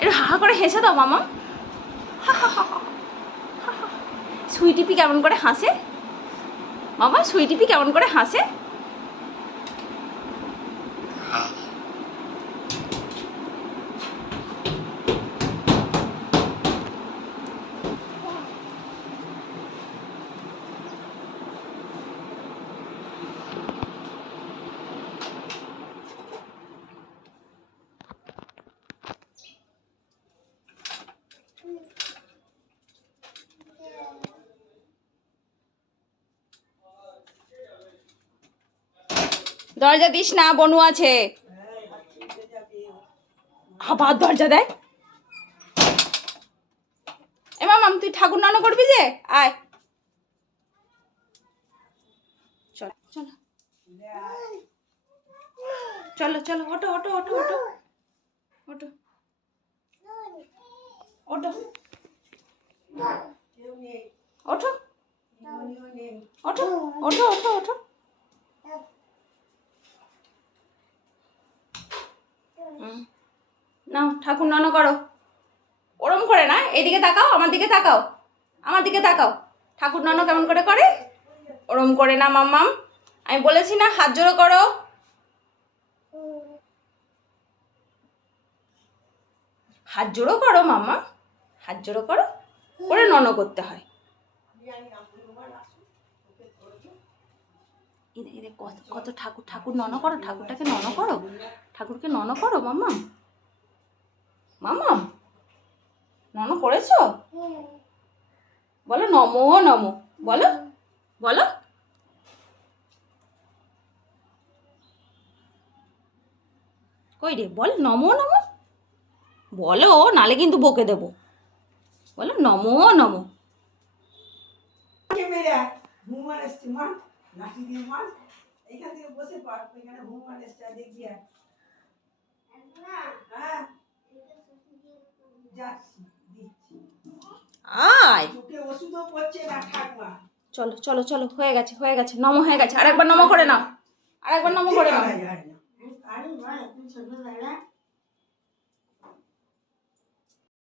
একটু হা করে হেসে দাও মামা। সুইটিপি কেমন করে হাসে মামা, সুইটিপি কেমন করে হাসে। দরজা দিস না, বনু আছে। আবার দরজা দেয়। এ মামাম তুই ঠাকুর নানো করবি যে, আয় চল চলো চলো চলো, ওটো ওটো ওটো ওটো ওটো ওটো ওঠো ওঠো ওঠো ওঠো ওঠো। নাও ঠাকুর নানো করো। ওরম করে না, এদিকে তাকাও, আমার দিকে তাকাও, আমার দিকে তাকাও। ঠাকুর নানো কেমন করে করে? ওরম করে না মাম্মাম, আমি বলেছি না হাত জোড়ো করো। হাত জোড়ো করো মাম্মা, হাত জোড়ো করো, করে নন করতে হয়। কত কত ঠাকুর, ঠাকুর নন করো, ঠাকুরটাকে নন করো, ঠাকুরকে নন করো মাম্মা। মাম্মা নন করেছো? বলো নমো নমো, বলো বলো। কই রে, বল নমো নমো, বলো, নালে কিন্তু বকে দেবো। বলো নমো নমো। আয় চলো চলো চলো, হয়ে গেছে হয়ে গেছে, নমো হয়ে গেছে। আরেকবার নমো করে নাও, আরেকবার নমো করে নাও।